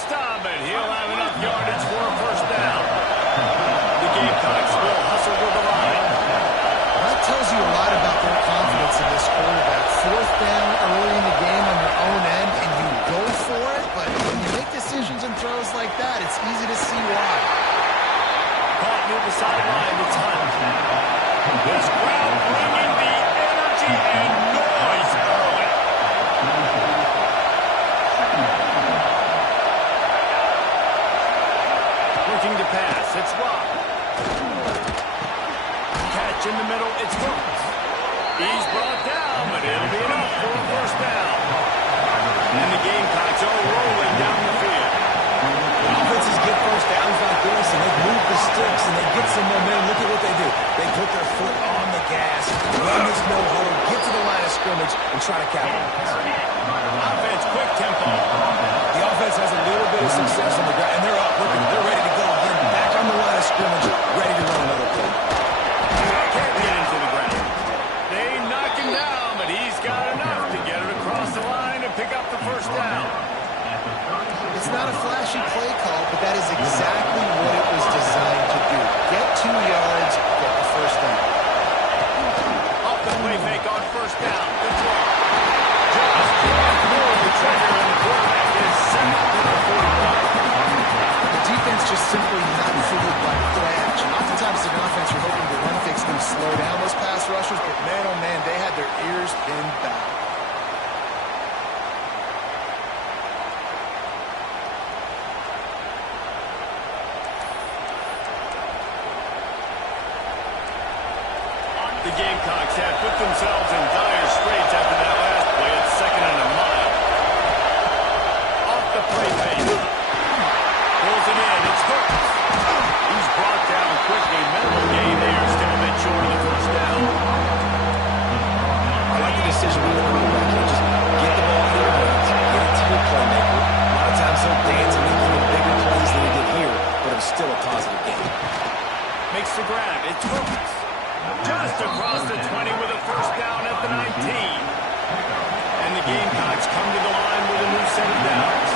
stop, and he'll have enough yardage for a first down. The Gamecocks will hustle to the line. That tells you a lot about their confidence in this quarterback. Fourth down early in the game on your own end, and you go for it, but when you make decisions and throws like that, it's easy to see why. Caught near the sideline, it's Hunt. This crowd bringing the energy and noise early. Looking to pass, it's Rock. Catch in the middle, it's Brooks. He's brought down, but it'll be enough for a first down. And the Gamecocks are rolling down the field. When offenses get first downs like this, and they move the sticks, and they get some momentum, look at what they do. They put their foot on the gas, run this no huddle, get to the line of scrimmage, and try to capitalize. Offense, quick tempo. The offense has a little bit of success on the ground, and they're up looking. They're ready to go again, back on the line of scrimmage, ready to run another play. Can't get into the ground. They knock him down, but he's got enough to get it across the line and pick up the first down. It's not a flashy play call, but that is exactly what it was designed to do. Get 2 yards, get the first down. Off the play fake on first down. Good throw. Just through the trigger, and the quarterback is sent to the 45. The defense just simply not fooled by play action. Oftentimes, as an offense, you're hoping the run fix can slow down those pass rushers, but man, oh man, they had their ears pinned back. The Gamecocks have put themselves in dire straits after that last play. It's 2nd and a mile. Off the play fake. Pulls it in. It's Hooks. He's brought down quickly. Minimal gain there. Still a bit short of the first down. I like the decision with the quarterback here. Just get the ball in their hands, get it to your playmaker. A lot of times he'll dance and make even bigger plays than he did here, but it was still a positive game. Makes the grab. It's Hooks. Just across the 20 with a first down at the 19. And the Gamecocks come to the line with a new set of downs.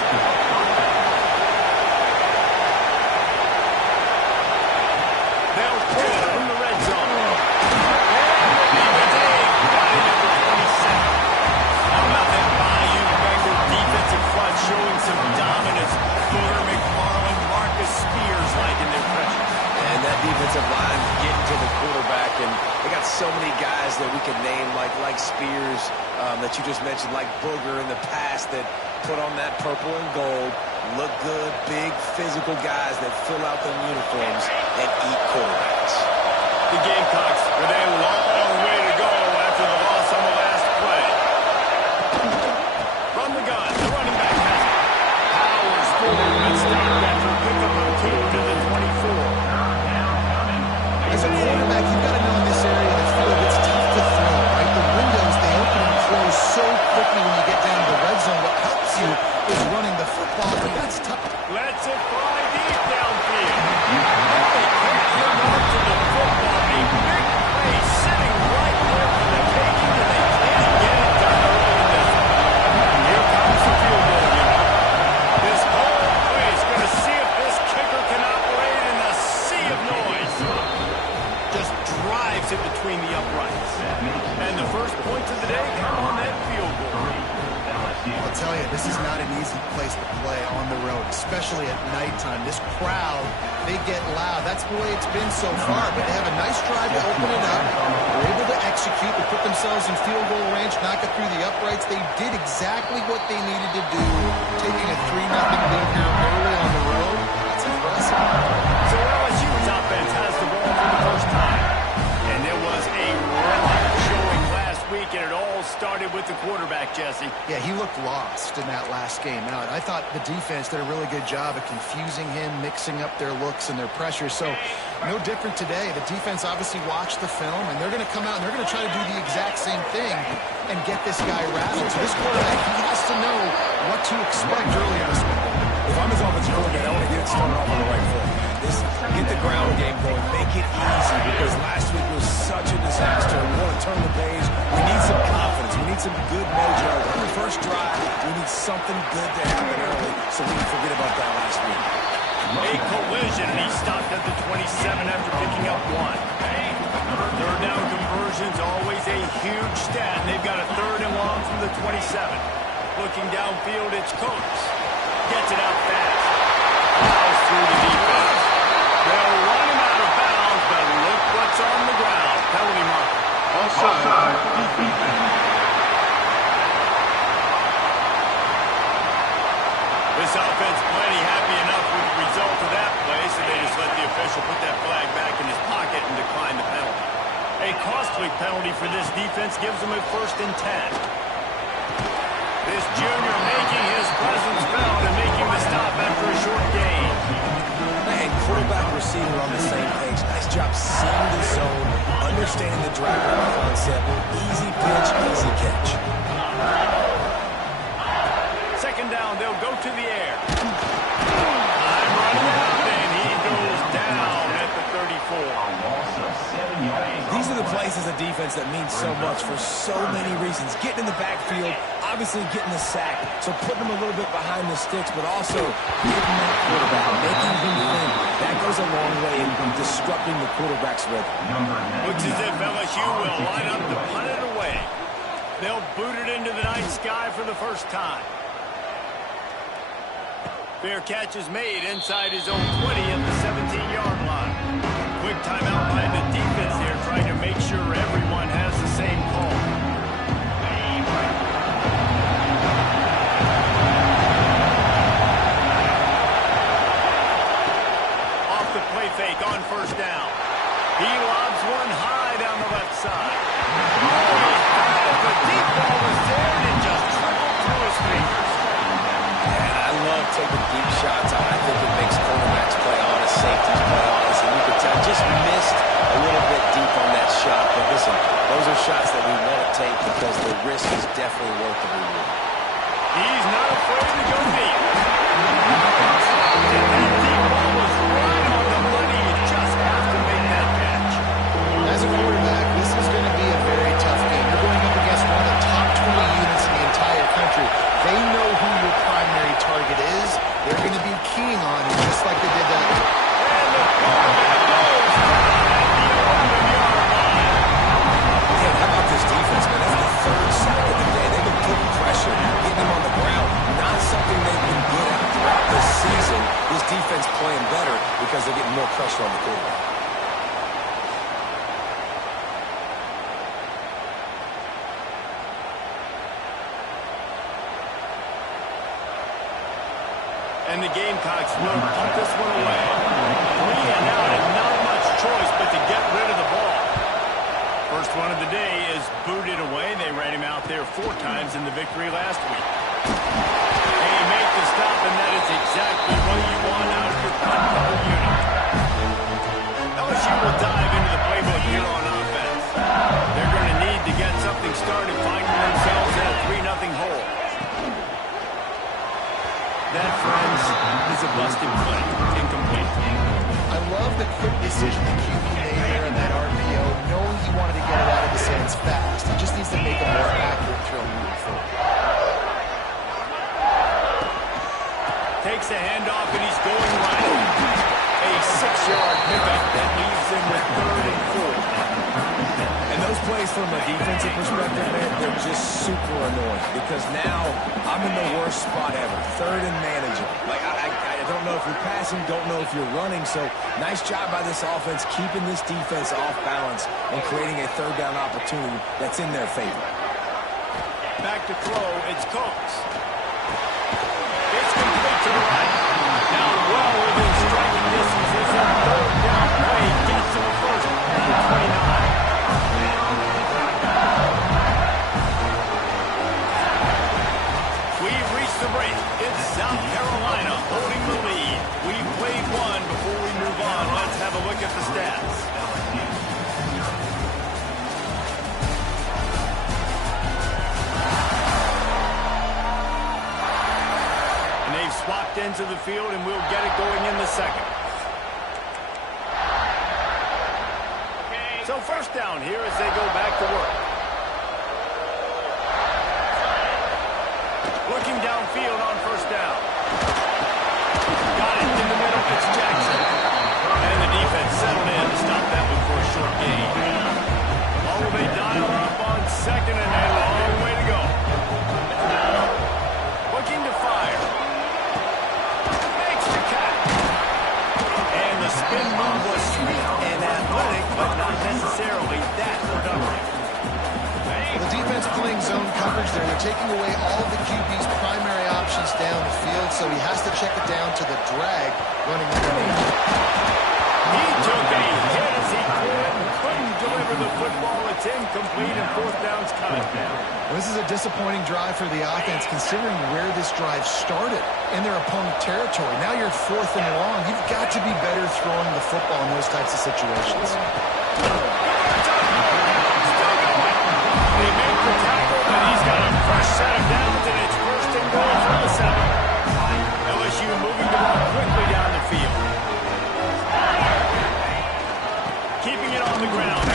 They'll clear it from the red zone. Nothing by you, Bengal defensive front showing some dominance. Fuller, McFarland, Marcus Spears liking their pressure. And that defensive line getting to the quarterback, and they got so many guys that we can name, like Spears, that you just mentioned, like Booger in the past, that put on that purple and gold, look good, big, physical guys that fill out their uniforms and eat quarterbacks. The Gamecocks with a long way to go after the loss on the last play. From the gun, the running back has it. Powers forward, but stopped after a pickup of 2 to the 24. As a quarterback, you've got to know in this area of the field it's tough to throw, right? The windows, they open and close so quickly when you get down to the red zone. What helps you is running the football, but that's tough. Lets it fly deep downfield. Really quick him up to the football. A big play sitting right there for the taking, and they can't get it done early in this one. Here comes the field goal unit. This whole play is going to see if this kicker can operate in a sea of noise. Just drives it between the uprights. And the first points of the day come on that field goal. I'll tell you, this is not an easy place to play on the road, especially at nighttime. This crowd, they get loud. That's the way it's been so far, but they have a nice drive to open it up. They're able to execute. They put themselves in field goal range, knock it through the uprights. They did exactly what they needed to do, taking a 3-0 lead now early on the road. That's impressive. So LSU's offense has the ball for the first time. And there was a run showing last week, and it all started with the quarterback, Jesse. Yeah, he looked lost in that last game out. I thought the defense did a really good job of confusing him, mixing up their looks and their pressure. So no different today. The defense obviously watched the film, and they're going to come out and they're going to try to do the exact same thing and get this guy rattled. So this quarterback, he has to know what to expect early in this one. If I'm his offensive coordinator, I want to get it started off on the right foot. Get the ground game going. Make it easy, because last week was such a disaster. We want to turn the page. We need some confidence. We need some good mojo. On the first drive, we need something good to happen early so we can forget about that. and he stopped at the 27 after picking up 1. Third down conversions, always a huge stat. They've got a 3rd and long from the 27. Looking downfield, it's Coates. Gets it out fast. Plows through the defense. They'll run him out of bounds, but look what's on the ground. Penalty marker. Offside. This offense plenty happy enough with the result of that play, so they just let the official put that flag back in his pocket and decline the penalty. A costly penalty for this defense gives them a 1st and 10. This junior making his presence felt and making the stop after a short gain. And quarterback receiver on the same page. Nice job seeing the zone, understanding the drag route concept. Easy pitch, easy catch. 2nd down, they'll go to the air. I'm running out, and he goes down at the 34. These are the plays as a defense that mean so much for so many reasons. Getting in the backfield, obviously getting the sack, so putting them a little bit behind the sticks, but also getting that quarterback, making him think. That goes a long way in disrupting the quarterback's rhythm. Looks as if LSU will line up to punt it away. They'll boot it into the night sky for the first time. Fair catch is made inside his own 20 at the 17-yard line. Quick timeout by the defense here, trying to make sure everyone has the same call. Off the play fake on 1st down. He lobs one high down the left side. Oh, he got it. The deep ball was there, and it just trickled through his fingers. And I love taking deep shots. I think it makes quarterbacks play honest, safeties play honest, and you could tell just missed a little bit deep on that shot. But listen, those are shots that we want to take because the risk is definitely worth the reward. He's not afraid to go deep. And that deep ball was right on the money. You just have to make that catch. As a quarterback, this is going to be a very tough game. You're going up against one of the top 20 units in the entire country. They know who your primary target is. They're going to be keying on you, just like they did that. And the quarterback goes down at the 11-yard line. Yeah, how about this defense, man? That's the 3rd sack of the day. They've been putting pressure, getting them on the ground. Not something they've been good at throughout this season. This defense playing better because they're getting more pressure on the quarterback. And the Gamecocks will pump this one away. 3 and out, and not much choice but to get rid of the ball. First one of the day is booted away. They ran him out there 4 times in the victory last week. They make the stop, and that is exactly what you want out of your punt cover unit. LSU will dive into the playbook here on offense. They're going to need to get something started, finding themselves in a 3-0 hole. That, friends, is a busted play. Incomplete. I love the quick decision the QB made there in that RPO, knowing he wanted to get it out of his hands fast. He just needs to make a more accurate throw moving forward. Takes a handoff, and he's going right. A 6-yard pickup that leaves him with 3rd and 4. And those plays from a defensive perspective, man, they're just super annoying because now I'm in the worst spot ever. 3rd and manager. Like, I don't know if you're passing, don't know if you're running. So nice job by this offense keeping this defense off balance and creating a 3rd down opportunity that's in their favor. Back to throw, it's Coates. It's complete to the right. Now well within striking distance. It's a 3rd down play. Gets to the first at the 29. We've reached the break. It's South Carolina holding the lead. We played one before we move on. Let's have a look at the stats. And they've swapped into the field, and we'll get it going in the 2nd. So 1st down here as they go back to work. Looking downfield on 1st down. Got it in the middle. It's Jackson. coverage there. They're taking away all of the QB's primary options down the field, so he has to check it down to the drag running underneath. He took a hit as he couldn't deliver the football. It's incomplete, and fourth down's coming. Well, this is a disappointing drive for the offense, considering where this drive started in their opponent territory. Now you're 4th and long. You've got to be better throwing the football in those types of situations. Still going. They make the tackle, but he's got a fresh set of downs, and it's 1st and goal from the 7. LSU moving the ball quickly down the field. Keeping it on the ground.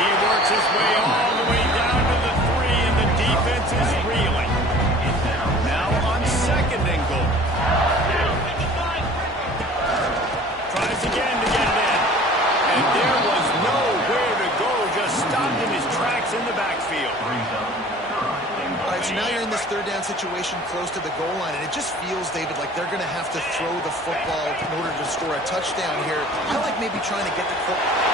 He works his way all the way down to the 3, and the defense is reeling. Now on 2nd and goal. Tries again to get it in. And there was nowhere to go, just stopped in his tracks in the backfield. All right, so now you're in this 3rd down situation close to the goal line, and it just feels, David, like they're going to have to throw the football in order to score a touchdown here. I like maybe trying to get the football.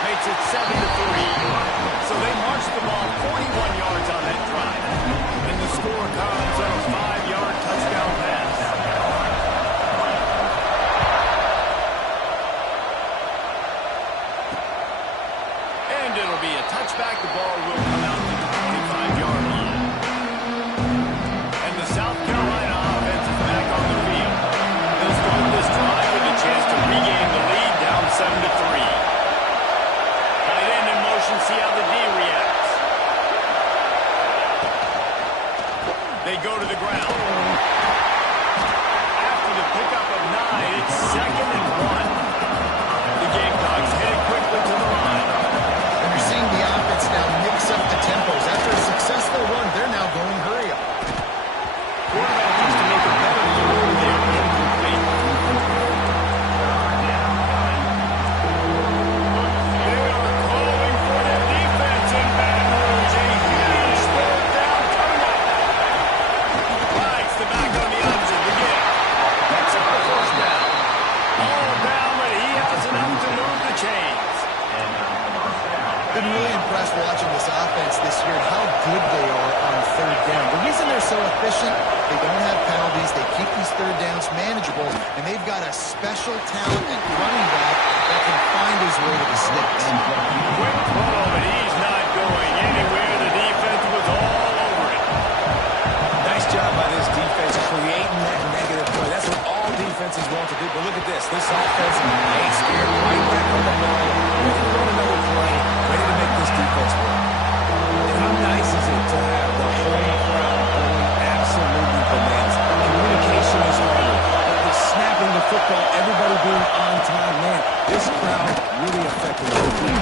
Makes it 7-3. So they marched the ball 41 yards on that drive. And the score comes on a 5-yard touchdown pass. And it'll be a touchback. The ball will come out to the 25-yard line. And the South Carolina offense is back on the field. They'll start this drive with a chance to regain the lead down 7-3. See how the D reacts. They go to the ground. After the pickup of 9, it's 2nd and 1. The Gamecocks headed quickly to the line. And you're seeing the offense now mix up the tempos. After a successful run, they're now going hurry up. Quarterback needs to make a better throw there. Incomplete. Been really impressed watching this offense this year and how good they are on 3rd down. The reason they're so efficient, they don't have penalties, they keep these 3rd downs manageable, and they've got a special talent at running back that can find his way to the sticks. Quick throw, but he's not going anywhere. The defense was all over it. Nice job by this defense creating that negative play. That's what all defenses want to do. But look at this. This offense ain't scared. Right back on the line. We can run another play. Ready to make this defense work. And how nice is it to have the home crowd going absolutely bananas? Communication is harder. But snapping the football, everybody being on time, man, this crowd really affected the whole game.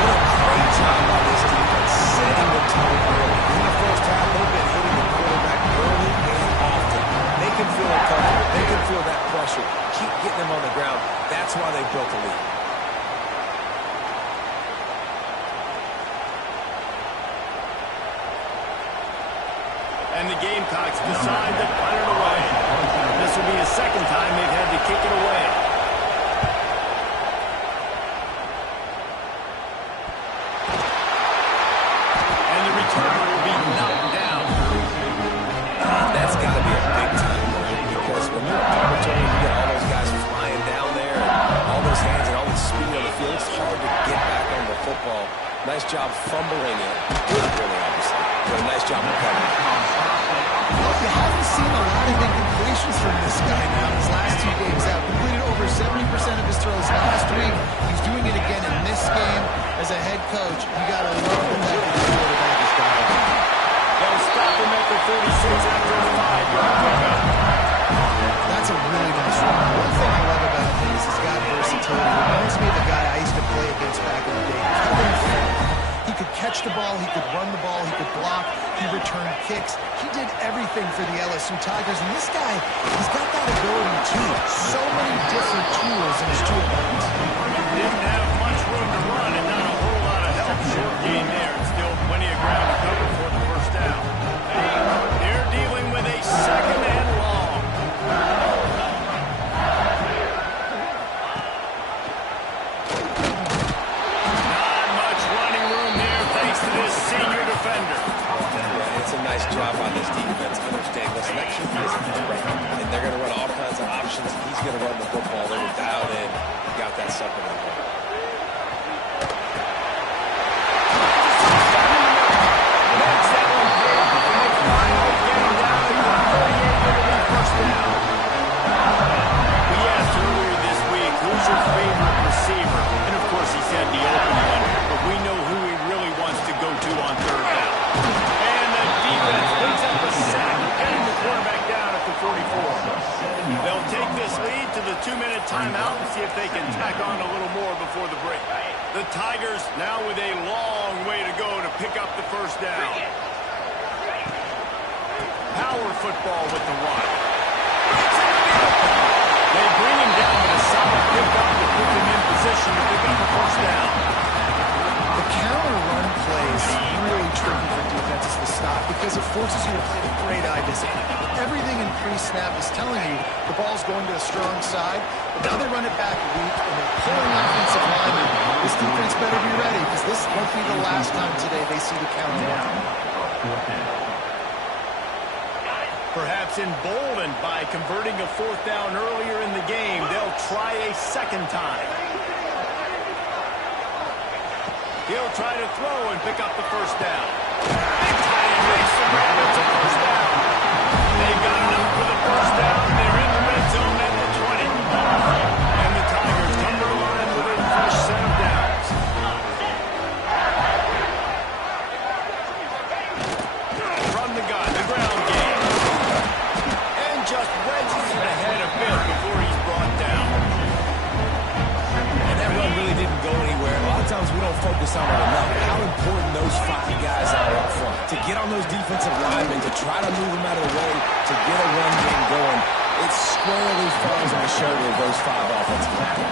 What a great job by this defense setting the tone early. In the first half, they've been hitting the quarterback early and often. They can feel it coming. They can feel that pressure. Keep getting them on the ground. That's why they built the lead. And the Gamecocks decide to punt it away. This will be the 2nd time they've had to kick it away. And the returner will be knocked down. That's got to be a big time moment because when you're a punt returner, you get all those guys flying down there and all those hands and all the speed on the field. It's hard to get back on the football. Nice job fumbling it. Good, really, obviously. But a nice job recovering. Well, you haven't seen a lot of incompletions from this guy now his last 2 games out. Completed over 70% of his throws last week. He's doing it again in this game. As a head coach, you got to love the fact that his quarterback is diving. They'll stop him at the 36 after a 5-yard pickup. That's a really nice run. could catch the ball, he could run the ball, he could block, he returned kicks. He did everything for the LSU Tigers, and this guy, he's got that ability too. So many different tools in his toolbox. Didn't have much room to run and not a whole lot of help. Short gain there, and still plenty of ground to cover for the first down. They're dealing with a second and long. Not much running room there thanks to this senior defender. Yeah, it's a nice job on this defense. Understand, listen, that keeper is a threat, and they're going to run all kinds of options. He's going to run the football. They were dialed in. He got that sucker in the way. They'll take this lead to the 2-minute timeout and see if they can tack on a little more before the break. The Tigers now with a long way to go to pick up the first down. Power football with the run. They bring him down with a solid pickup to put him in position to pick up the first down. The counter run play is really tricky for defenses to stop because it forces you to play with great eye discipline. Everything in pre-snap is telling you the ball's going to the strong side, but now they run it back weak and they're pulling offensive linemen. This defense better be ready because this won't be the last time today they see the counter run. Perhaps emboldened by converting a fourth down earlier in the game, they'll try a second time. He'll try to throw and pick up the first down. Big tight end makes the grab. It's a first down. They've got enough for the first down. They're in the red zone at the 20. And the Tigers come to the line with a fresh set of downs. From the gun, the ground game. And just wedges it ahead a bit before he's brought down. And that run really didn't go anywhere. A lot of times we don't focus on it enough. How important those 5 guys are up front. To get on those defensive linemen, to try to move them out of the way, to get a run game going, it squarely falls on the shoulder of those 5 offensive linemen.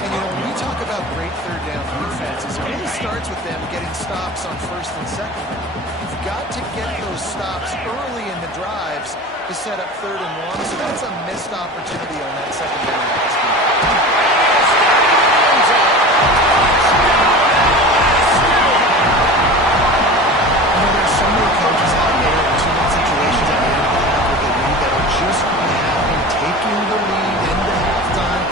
And you know, when we talk about great third down defenses, it really starts with them getting stops on first and second down. You've got to get those stops early in the drives to set up third and long, so that's a missed opportunity on that second down. There's so many coaches out there in two-minute situations at the end of the half with a lead that are just unhappy taking the lead into halftime.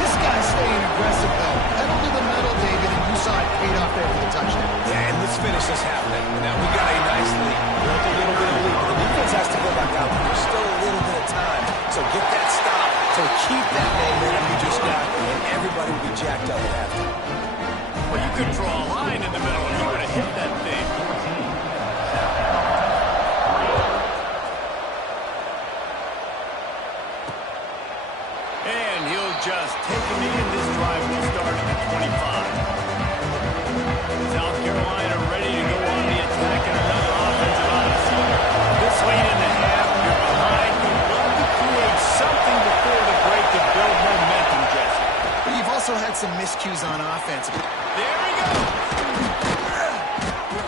This guy's staying aggressive, though. Pedal to the metal, David, and you saw it paid off there for the touchdown. Yeah, and let's finish this half then. Now, we got a nice lead. Built a little bit of lead, but the defense has to go back out there. There's still a little bit of time. So get that stop. So keep that momentum you just got, and everybody will be jacked up at halftime. Well, you could draw a line in the middle, and he would have hit that thing. And he'll just take him in. This drive will start at the 25. South Carolina ready to go on the attack in another offensive odyssey. This late in the half, you're behind. You want to create something before the break to build momentum, Jesse. But you've also had some miscues on offense. There he goes.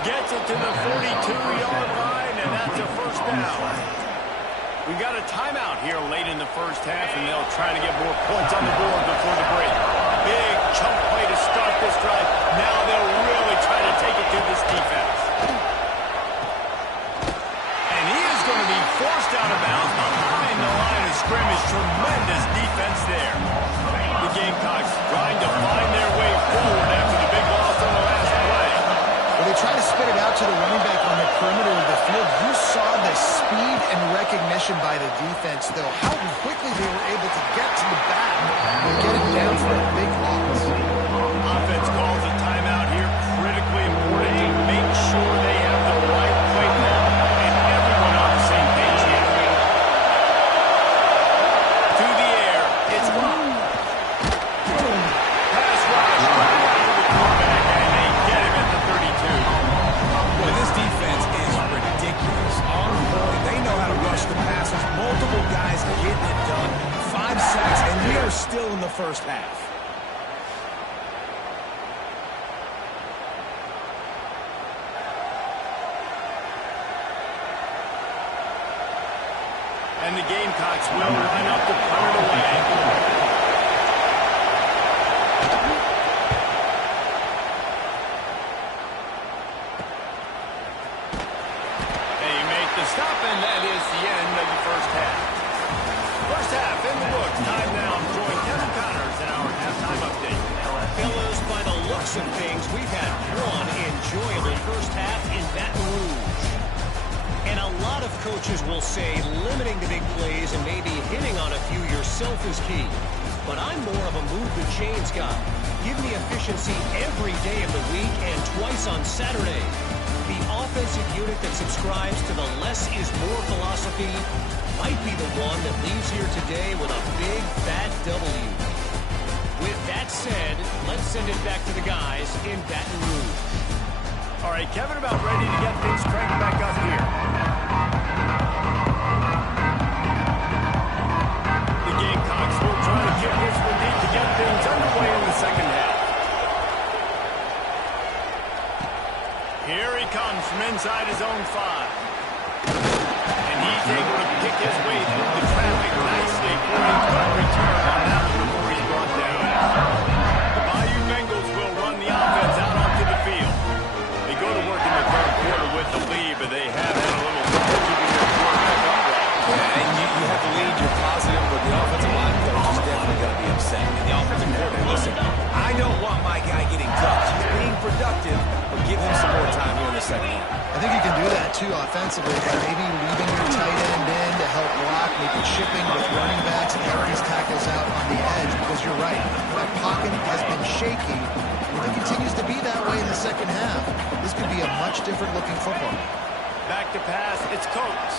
Gets it to the 42-yard line, and that's a first down. We've got a timeout here late in the first half, and they'll try to get more points on the board before the break. Big chunk play to start this drive. Now they'll really try to take it to this defense. And he is going to be forced out of bounds behind the line of scrimmage. Tremendous defense there. The Gamecocks trying to find their way forward after the big loss on the last play. Well, they try to spit it out to the running back on the perimeter of the field. You saw the speed and recognition by the defense, though. How quickly they were able to get to the back and get it down for a big loss. Offense calls a timeout here. Critically important to make sure they have the right play call and everyone on the same page here. To the air. It's blocked. Pass rush right after the quarterback, and they get him at the 32. And the Gamecocks will line up to punt it away. They make the stop, and that is the end of the first half. First half in the books. Time now to join Kevin Connors in our halftime update. Fellas, by the looks of things, we've had one enjoyable first half in Baton Rouge. And a lot of coaches will say limiting the big plays and maybe hitting on a few yourself is key. But I'm more of a move the chains guy. Give me efficiency every day of the week and twice on Saturday. The offensive unit that subscribes to the less is more philosophy might be the one that leaves here today with a big fat W. With that said, let's send it back to the guys in Baton Rouge. All right, Kevin, about ready to get things cranked back up here. The Gamecocks will try to kick this one deep to get things underway in the second half. Here he comes from inside his own 5. And he's able to pick his way through the traffic nicely for a good return on that one before he's brought down. The Bayou Bengals will run the offense out onto the field. They go to work in the third quarter with the lead, but they have had a little trouble keeping their quarterback upright. Yeah, and you have the lead, you're positive, but the offensive line coach is definitely going to be upset. And the offensive coordinator, listen, I don't want my guy getting touched. He's being productive, but give him some more time here in the second half. I think you can do that, too, offensively, by maybe leaving your tight end in to help block, maybe chipping with running backs and help these tackles out on the edge, because you're right. That pocket has been shaky. If it continues to be that way in the second half, this could be a much different-looking football. Back to pass, it's Coates.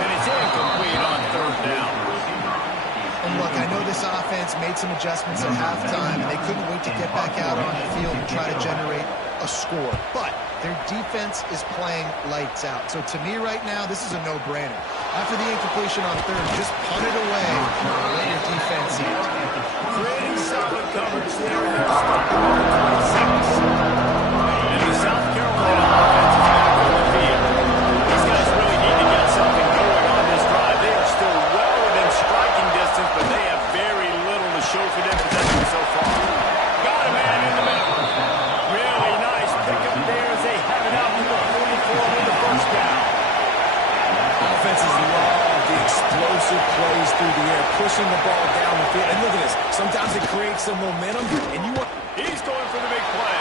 And it's incomplete on third down. And look, I know this offense made some adjustments at halftime, and they couldn't wait to get back out on the field and try to generate a score. But their defense is playing lights out. So to me right now, this is a no-brainer. After the incompletion on third, just punt it away and let your defense eat. Pretty solid coverage there. They're stuck on the 26. And the South Carolina offense is back on the field. These guys really need to get something going on this drive. They are still well within striking distance, but they have very little to show for their possession so far. Got a man in the middle. Really nice pickup there as they have it out to the 44 with the first down. Offenses love the explosive plays through the air, pushing the ball down the field. And look at this. Sometimes it creates some momentum, and you want... He's going for the big play.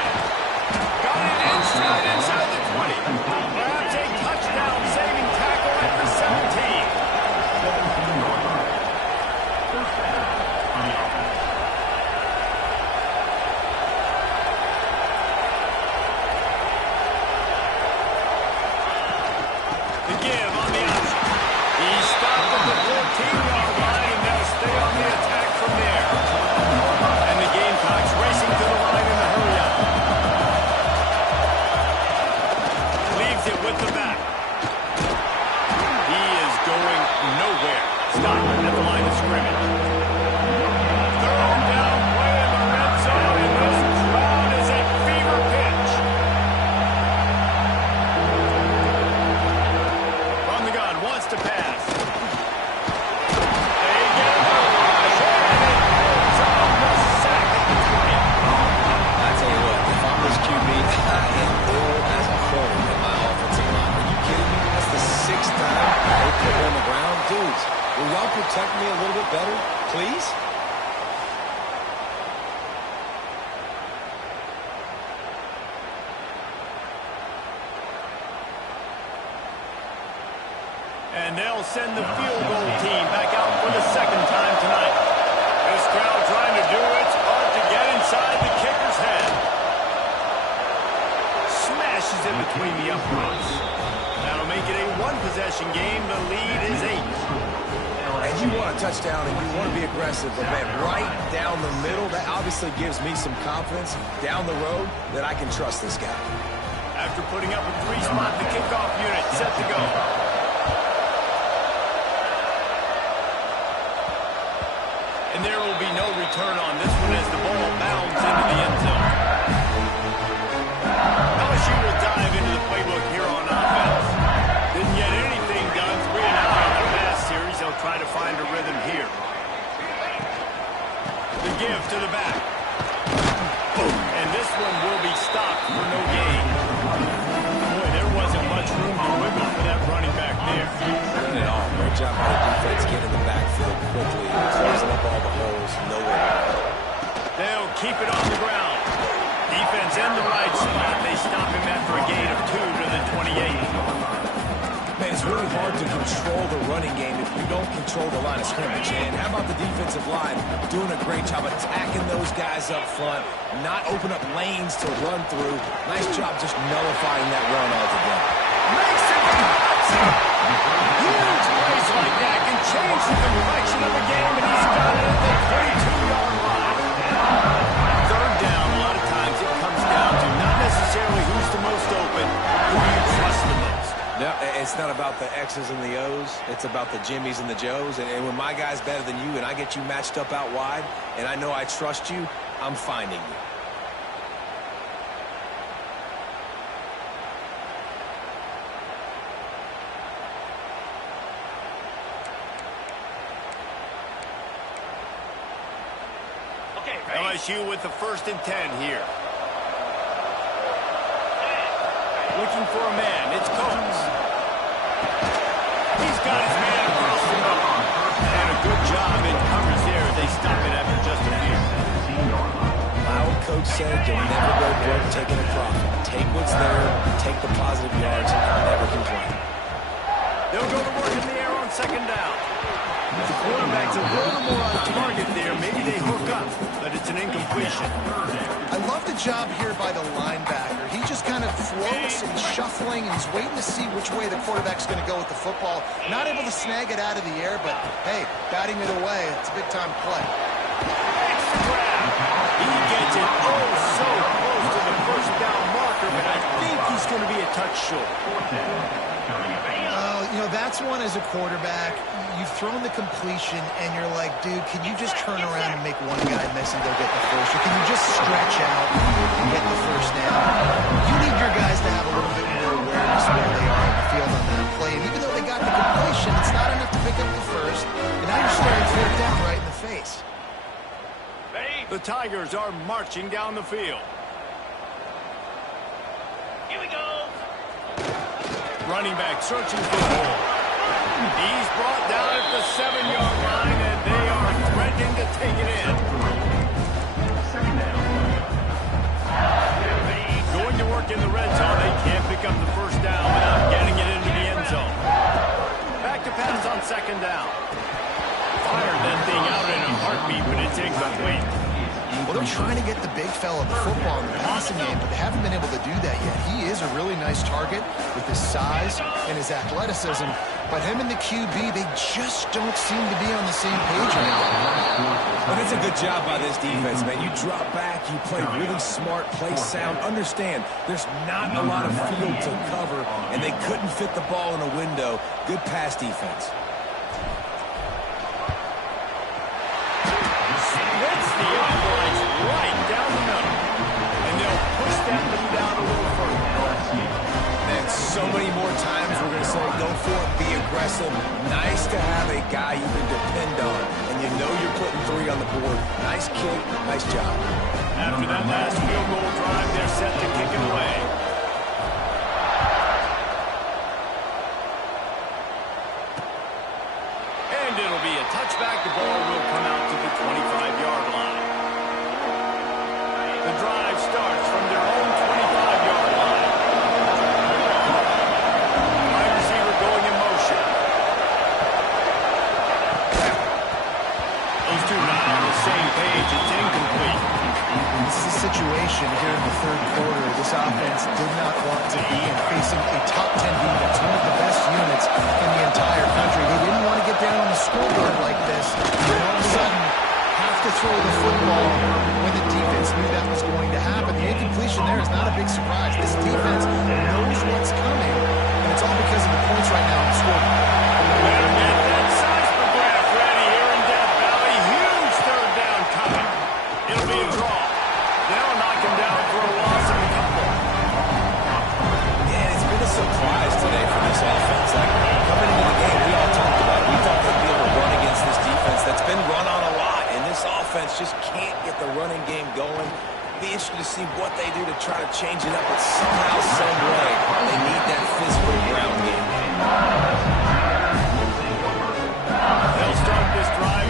Got it inside the 20. Perhaps a touchdown saving tackle at the 17. The give on the option. He stopped at the 14-yard line, and they'll stay on the attack from there. And the Gamecocks racing to the line in the hurry-up. Leaves it with the back. He is going nowhere. Stopped at the line of scrimmage. Third down play in the red zone, and this crowd is at fever pitch. From the gun, wants to pass. They get a rush, and it ends on the sack at the 20. I tell you what, if I'm this QB, I am ill as a hole in my offensive line. Are you kidding me? That's the 6th time they put it on the ground. Dudes, will y'all protect me a little bit better, please? And they'll send the field goal team back out for the second time tonight. This crowd trying to do its part to get inside the kicker's head. Smashes in between the uprights. That'll make it a one-possession game. The lead is 8. And you want a touchdown and you want to be aggressive, but man, right down the middle, that obviously gives me some confidence down the road that I can trust this guy. After putting up a 3-spot, the kickoff unit set to go. And there will be no return on this one as the ball bounds into the end zone. LSU will dive into the playbook here on offense. Didn't get anything done 3 and out on the pass quickly, closing up all the holes, nowhere to go. They'll keep it on the ground. Defense in the right spot. They stop him after a gain of 2 to the 28. Man, it's really hard to control the running game if you don't control the line of scrimmage. And how about the defensive line doing a great job attacking those guys up front, not open up lanes to run through. Nice job just nullifying that run altogether. Makes it cuts! Huge plays like that can change the complexion of a game, and he's got it at the 32-yard line. Third down, a lot of times it comes down to not necessarily who's the most open, who you trust the most. No, it's not about the X's and the O's. It's about the Jimmies and the Joes. And when my guy's better than you and I get you matched up out wide and I know I trust you, I'm finding you. LSU with the 1st and 10 here. Looking for a man. It's Coates. He's got his man across the middle. And a good job in coverage there. They stop it after just a few. My old coach said you'll never go broke taking a profit. Take what's there, take the positive yards, and never complain. They'll go to work in the air on 2nd down. The quarterback's a little more on target there. Maybe they hook up, but it's an incompletion. I love the job here by the linebacker. He just kind of floats and he's shuffling and he's waiting to see which way the quarterback's going to go with the football. Not able to snag it out of the air, but hey, batting it away, it's a big-time play. He gets it so close to the 1st down marker, but I think he's going to be a touch short. You know, that's one as a quarterback. You've thrown the completion, and you're like, dude, can you just turn around and make one guy miss and go get the first? Or can you just stretch out and get the 1st down? You need your guys to have a little bit more awareness where they are on the field on that play. And even though they got the completion, it's not enough to pick up the 1st. And now you're staring 4th down right in the face. The Tigers are marching down the field. Here we go. Running back searching for the hole. He's brought down at the 7-yard line, and they are threatening to take it in. Going to work in the red zone. They can't pick up the 1st down without getting it into the end zone. Back to pass on 2nd down. Fired that thing out in a heartbeat, but it's incomplete. Well, they're trying to get the big fella the football in the passing game, but they haven't been able to do that yet. He is a really nice target with his size and his athleticism, but him and the QB, they just don't seem to be on the same page right now. But it's a good job by this defense, man. You drop back, you play really smart, play sound. Understand, there's not a lot of field to cover, and they couldn't fit the ball in a window. Good pass defense. Right down the middle. And they'll push that lead down a little further. Man, so many more times we're going to say, go for it, be aggressive. Nice to have a guy you can depend on, and you know you're putting 3 on the board. Nice kick, nice job. After that last field goal drive, they're set to kick it away. And it'll be a touchback. The ball will come out to the 25-yard line. The drive starts from their own 25-yard line. Wide receiver going in motion. Those two not on the same page. It's incomplete. This is a situation here in the 3rd quarter this offense did not want to be in, facing a top 10 defense, one of the best units in the entire country. They didn't want to get down on the scoreboard like this, and all of a sudden have to throw the football when the defense knew that was going to happen. The incompletion there is not a big surprise. This defense knows what's coming, and it's all because of the points right now on the scoreboard. Better get that seismograph ready here in Death Valley. Huge 3rd down coming. It'll be a draw. They'll knock him down for a loss of a couple. Yeah, it's been a surprise today for this offense. Like, coming into the game, we all talked about it. We thought they'd be able to run against this defense that's been run on a lot, and this offense just can't get the running game going. Be interested to see what they do to try to change it up, but somehow, some way, they need that physical ground game. They'll start this drive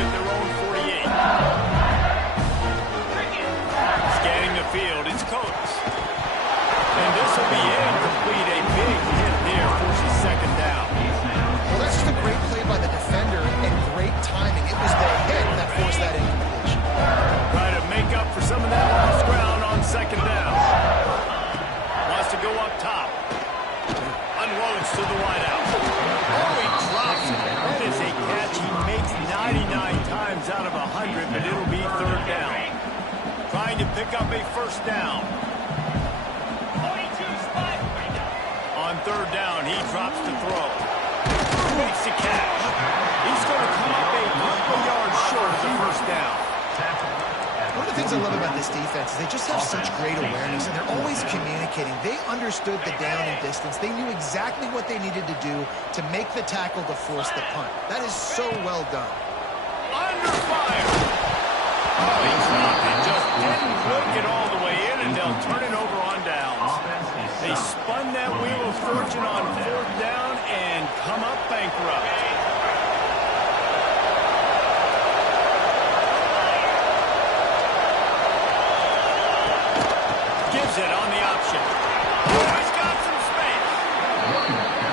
drops to throw. Makes the catch. He's going to come up a couple yards short of the first down. One of the things I love about this defense is they just have such great awareness, and they're always communicating. They understood the down and distance. They knew exactly what they needed to do to make the tackle to force the punt. That is so well done. Under fire. Oh, he dropped it. Just didn't look it all the way in, and they'll turn it over on downs. They spun that wheel of fortune on fourth down and come up bankrupt. Gives it on the option. Oh, he's got some space.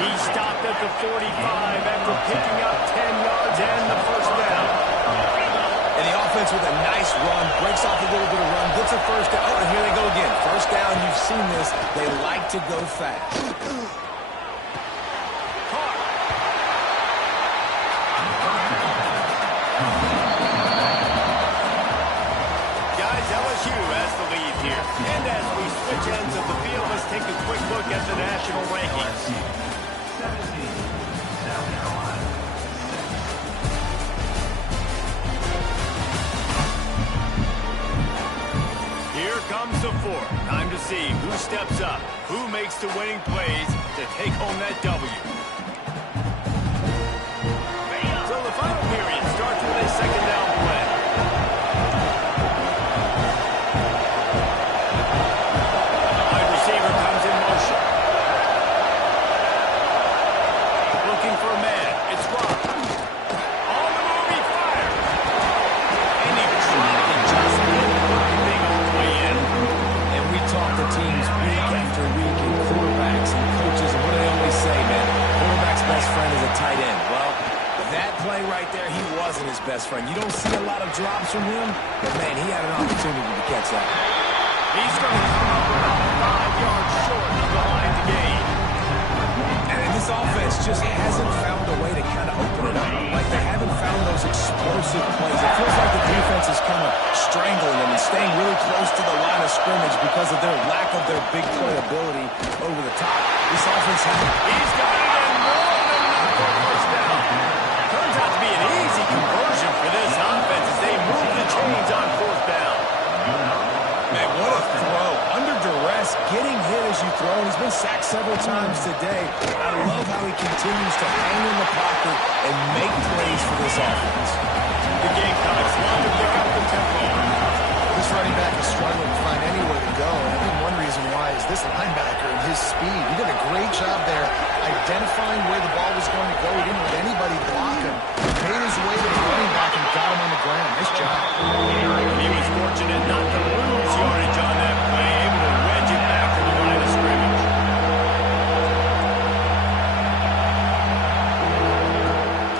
He stopped at the 45 after picking up 10 yards and the first down. And the offense with a nice run, breaks off a little bit of run, gets a first down. Oh, and here they go again. First down, you've seen this. They like to go fast. LSU has the lead here. And as we switch ends of the field, let's take a quick look at the national rankings. Here comes the fourth. Time to see who steps up, who makes the winning plays to take home that W. So the final period starts with a second down play. Tight end. Well, that play right there, he wasn't his best friend. You don't see a lot of drops from him, but, man, he had an opportunity to catch that. He's going to come up about 5 yards short of the line to gain. And this offense just hasn't found a way to kind of open it up. Like, they haven't found those explosive plays. It feels like the defense is kind of strangling them and staying really close to the line of scrimmage because of their lack of their big play ability over the top. This offense has... He's got it in more than enough for a first down. Turns out to be an easy conversion for this offense as they move the chains on fourth down. Man, what a throw. Under duress, getting hit as you throw. He's been sacked several times today. I love how he continues to hang in the pocket and make plays for this offense. The Gamecocks want to pick up the tempo. This running back is struggling to find anywhere to go, and I think one reason why is this linebacker and his speed. He did a great job there identifying where the ball was going to go. He didn't let anybody block him. Made his way to the running back and got him on the ground. Nice job. He was fortunate not to lose yardage on that play, able to wedge it back to the line of scrimmage.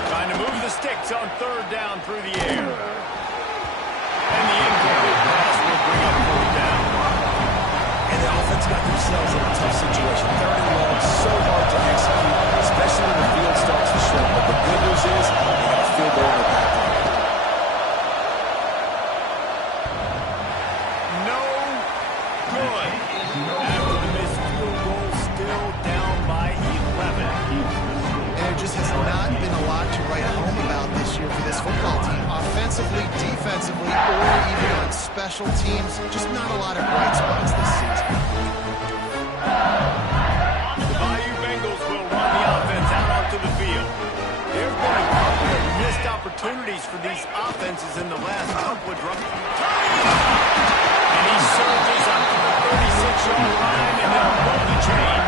Trying to move the sticks on third down through the air. And the incomplete pass will bring up fourth down. And the offense got themselves in a tough situation. Third and long, so hard to execute, especially when the field starts to shrink. But the good news is they got a field goal in the back. No good. After the missed field goal, still down by 11. And there just has not been a lot to write home about this year for this football team. Offensively, defensively, or even on special teams, just not a lot of bright spots this season. The Bayou Bengals will run the offense out onto the field. There have been a couple of missed opportunities for these offenses in the last couple of drives. And he surges up to the 36-yard line, and they'll move the chain.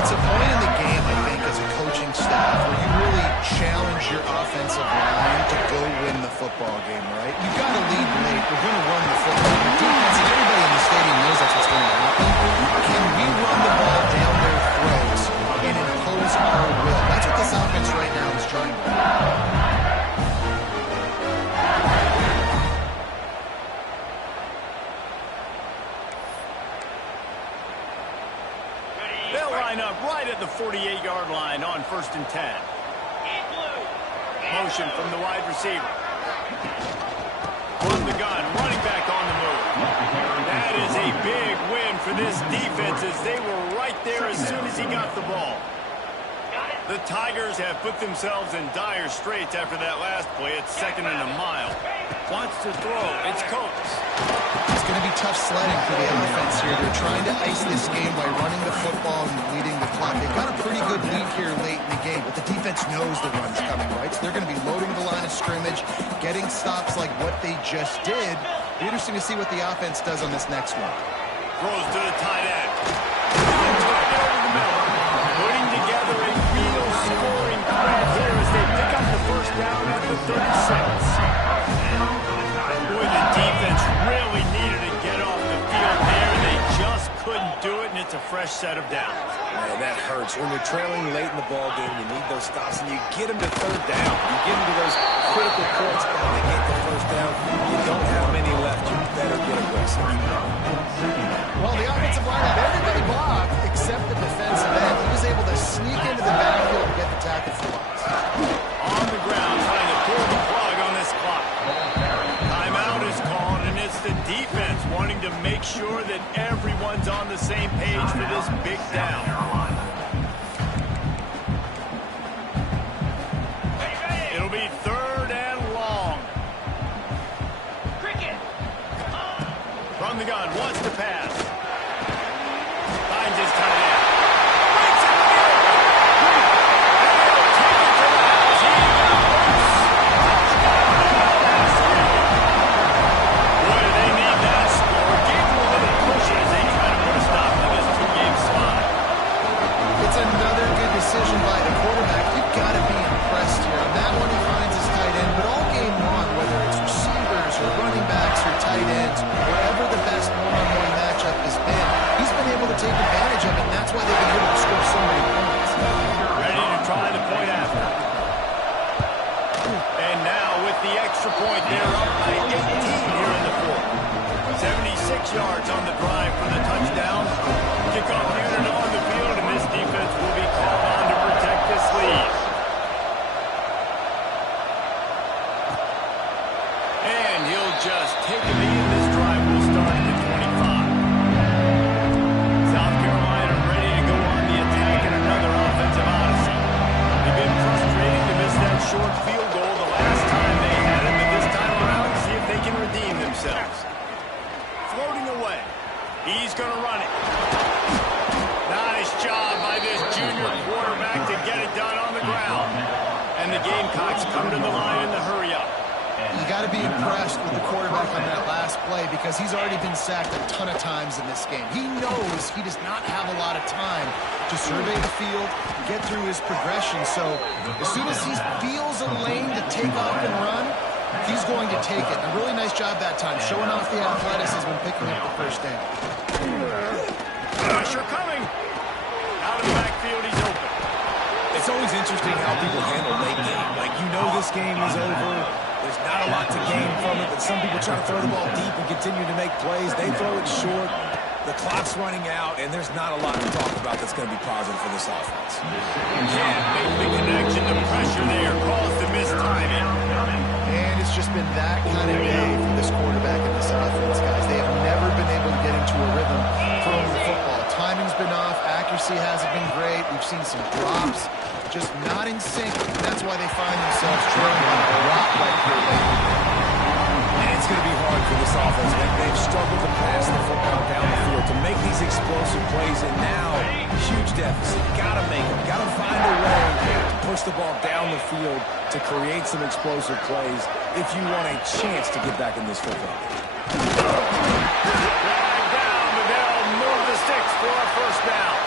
It's a point in the game, I think, as a coaching staff, where you really challenge your offensive line to go win the football game, right? You've got to lead late. We're going to run the football game. Defense, everybody in the stadium knows that's what's going to happen. Can we run the ball down their throats and impose our will? That's what this offense right now is trying to do. They'll line up right at the 48-yard line on 1st and 10. Motion from the wide receiver. From the gun, running back on the move. That That is a big win for this defense as they were right there as soon as he got the ball. The Tigers have put themselves in dire straits after that last play. It's 2nd and a mile. Wants to throw. It's Coates. It's going to be tough sledding for the offense here. They're trying to ice this game by running the football and leading the clock. They've got a pretty good lead here late in the game, but the defense knows the run's coming, right? So they're going to be loading the line of scrimmage, getting stops like what they just did. Be interesting to see what the offense does on this next one. Throws to the tight end. Over the middle. Putting together a real scoring threat here as they pick up the first down at the 36. Boy, the defense really needed to get off the field there. They just couldn't do it, and it's a fresh set of downs. Man, that hurts. When you're trailing late in the ball game, you need those stops, and you get them to 3rd down. You get them to those critical points down. They get the first down. You don't have many left. You better get aggressive. Well, the offensive line had everybody blocked except the defensive end. He was able to sneak into the backfield and get the tackle for loss. On the ground, trying to pull the plug on this clock. Timeout is called, and it's the defense wanting to make sure that everyone's on the same page for this big down. It'll be 3rd and long. From the gun, wants to pass. Finds his tight end. Breaks it in the open. They'll take it to the house. He goes. Boy, do they need that score. Gave them a little push as they try to put a stop to this 2-game slide. It's another good decision by the quarterback. You've got to be impressed here. On that one, he finds his tight end, but all game long, whether it's receivers or running backs or tight ends, wherever the best one-on-one matchup has been, he's been able to take advantage of it, and that's why they've been able to score so many points. Ready to try the point after. And now with the extra point, they're up by 18 here in the 4th. 76 yards on the drive for the touchdown. Kickoff unit on the field, and this defense will be called on to protect this lead. And he'll just take a knee, and this drive will start at the 25. South Carolina ready to go on the attack in another offensive odyssey. They've been frustrated to miss that short field goal the last time they had it, but this time around, see if they can redeem themselves. Floating away. He's going to run it. Nice job by this junior quarterback to get it done on the ground. And the Gamecocks come to the line in the hurry up. You got to be impressed with the quarterback on that last play because he's already been sacked a ton of times in this game. He knows he does not have a lot of time to survey the field, get through his progression. So as soon as he feels a lane to take off and run, he's going to take it. A really nice job that time, showing off the athleticism and picking up the first down. Pressure coming. Out of the backfield, he's open. It's always interesting how people handle late game. Like, you know this game is over. There's not a lot to gain from it, but some people try to throw the ball deep and continue to make plays. They throw it short. The clock's running out, and there's not a lot to talk about that's going to be positive for this offense. Can't make the connection. The pressure there caused the missed timing. And it's just been that kind of day for this quarterback and this offense, guys. They have never been able to get into a rhythm throwing the football. Timing's been off. Accuracy hasn't been great. We've seen some drops. Just not in sync. And that's why they find themselves trailing on a lot right here lately. And it's going to be hard for this offense. They've struggled to pass the football down the field to make these explosive plays, and now huge deficit. Got to make them. Got to find a way to push the ball down the field to create some explosive plays if you want a chance to get back in this football. Drag down, but they'll move the sticks for a first down.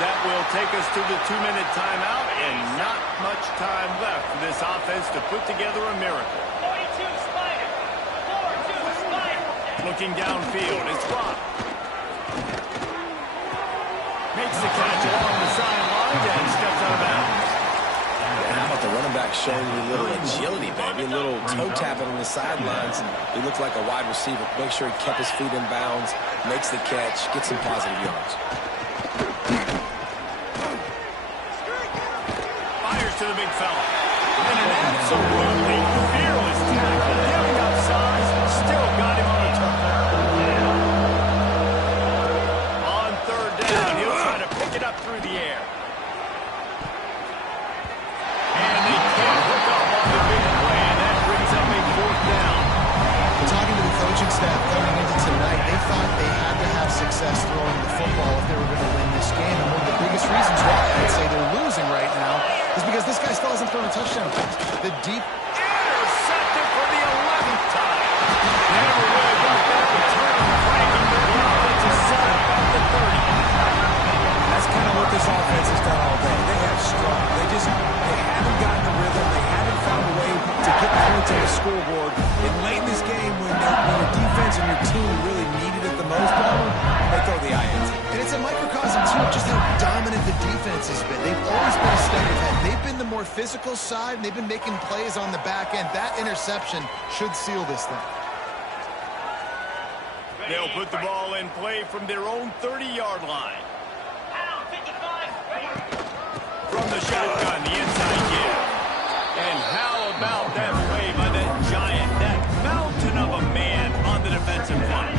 That will take us to the 2-minute timeout, and not much time left for this offense to put together a miracle. 42 Spider. 4-2 Spider. Looking downfield, it's Rock. Makes the catch along the sideline and steps out of bounds. Yeah, how about the running back showing you a little agility, baby? A little toe tapping on the sidelines, and he looked like a wide receiver. Make sure he kept his feet in bounds, makes the catch, gets some positive yards. To the big fella. And an absolutely fearless tackle. Giving up size, still got him on the turf. throwing a touchdown pass. The deep... Intercepted for the 11th time. Never really got that return. Franking the offensive set at the 30. That's kind of what this offense has done all day. They have struggled. They haven't gotten the rhythm. They haven't found a way to get points on the scoreboard. And late in this game, when the defense and your team really needed it the most, they throw the INT. And it's a microcosm, too, of just how dominant the defense has been. They've always been a step ahead. They've been the more physical side, and they've been making plays on the back end. That interception should seal this thing. They'll put the ball in play from their own 30-yard line. From the shotgun, the inside give. And how about that play by that giant, that mountain of a man on the defensive line?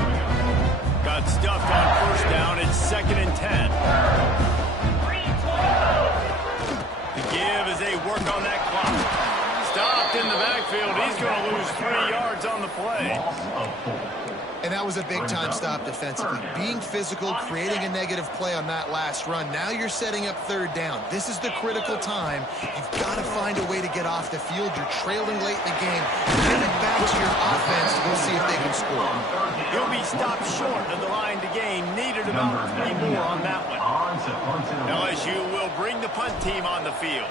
Got stuffed on first down. It's 2nd and 10. The give as they work on that clock. Stopped in the backfield. He's going to lose 3 yards on the play. And that was a big-time stop defensively. Being physical, creating a negative play on that last run. Now you're setting up 3rd down. This is the critical time. You've got to find a way to get off the field. You're trailing late in the game. Give it back to your offense to go see if they can score. He'll be stopped short of the line to gain. Needed about 3 more on that one. LSU will bring the punt team on the field.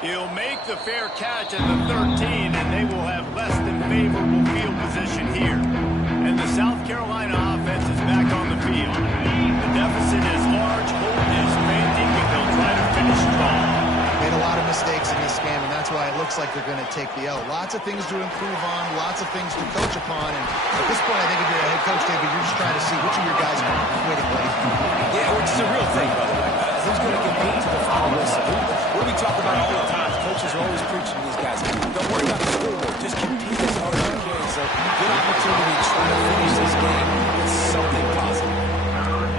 He'll make the fair catch at the 13, and they will have less than favorable field position here. And the South Carolina offense is back on the field. The deficit is large, hope is fainting, but they'll try to finish strong. Made a lot of mistakes in this game, and that's why it looks like they're going to take the L. Lots of things to improve on, lots of things to coach upon, and at this point, I think if you're a head coach, David, you're just trying to see which of your guys are quitting late. Yeah, which is a real thing, by the way. Who's going to compete to the final whistle? What we talk about all the time. Coaches are always preaching to these guys. Don't worry about the scoreboard. Just compete as hard as you can. So, good opportunity to try to finish this game with something positive.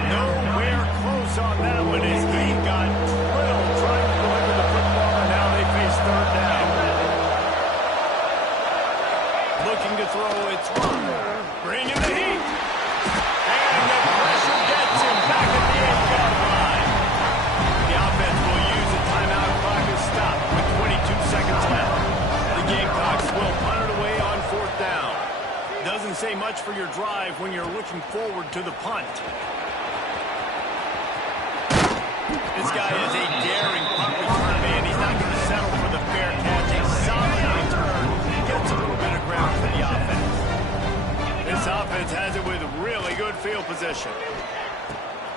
Nowhere close on that one as he got drilled trying to deliver the football, and now they face 3rd down. Looking to throw, it's Ron. Bringing the heat. And the pressure gets him back at the 8-yard line. The offense will use a timeout. Clock is stopped with 22 seconds left. The Gamecocks will punt it away on 4th down. Doesn't say much for your drive when you're looking forward to the punt. This guy is a daring punt return man. He's not going to settle for the fair catch. A solid return. Gets a little bit of ground for the offense. This offense has it with really good field position.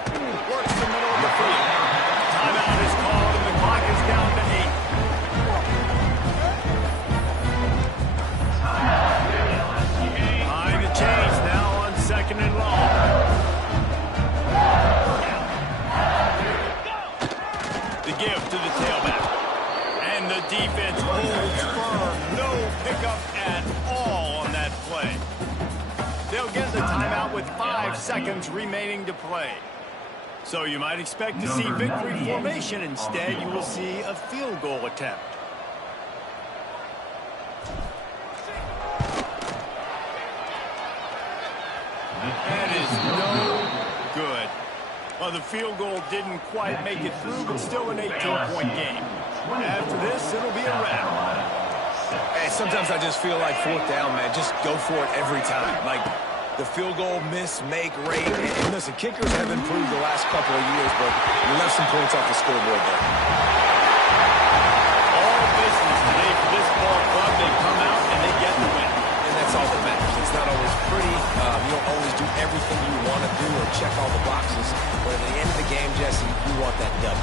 Works the middle of the field. Timeout is called, and the clock is down to 8. Behind the chains now on 2nd and long. The give to the tailback. And the defense holds firm. No pickup at all on that play. They'll get the timeout with 5 seconds remaining to play. So you might expect to see victory formation. Instead, you will see a field goal attempt. That is no good. Well, the field goal didn't quite make it through, but still an 18-point game. After this, it'll be a wrap. Hey, sometimes I just feel like 4th down, man. Just go for it every time. Like, the field goal miss, make, rate. And listen, kickers have improved the last couple of years, but you left some points off the scoreboard there. All business today for this ball club. They come out and they get the win. And that's all that matters. It's not always pretty. You don't always do everything you want to do or check all the boxes. But at the end of the game, Jesse, you want that W.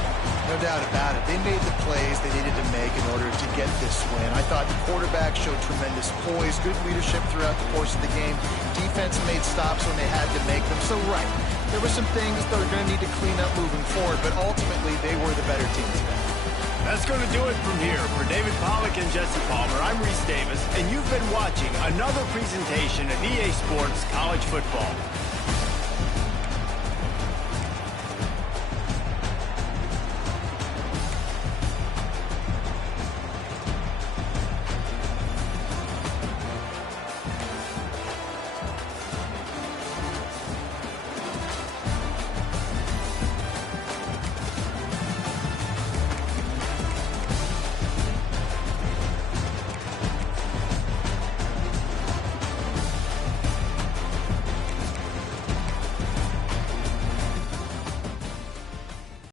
No doubt about it. They made the plays they needed to make in order to get this win. I thought the quarterback showed tremendous poise, good leadership throughout the course of the game. Defense made stops when they had to make them. So, right, there were some things that they're going to need to clean up moving forward, but ultimately they were the better team today. That's going to do it from here. For David Pollack and Jesse Palmer, I'm Reese Davis, and you've been watching another presentation of EA Sports College Football.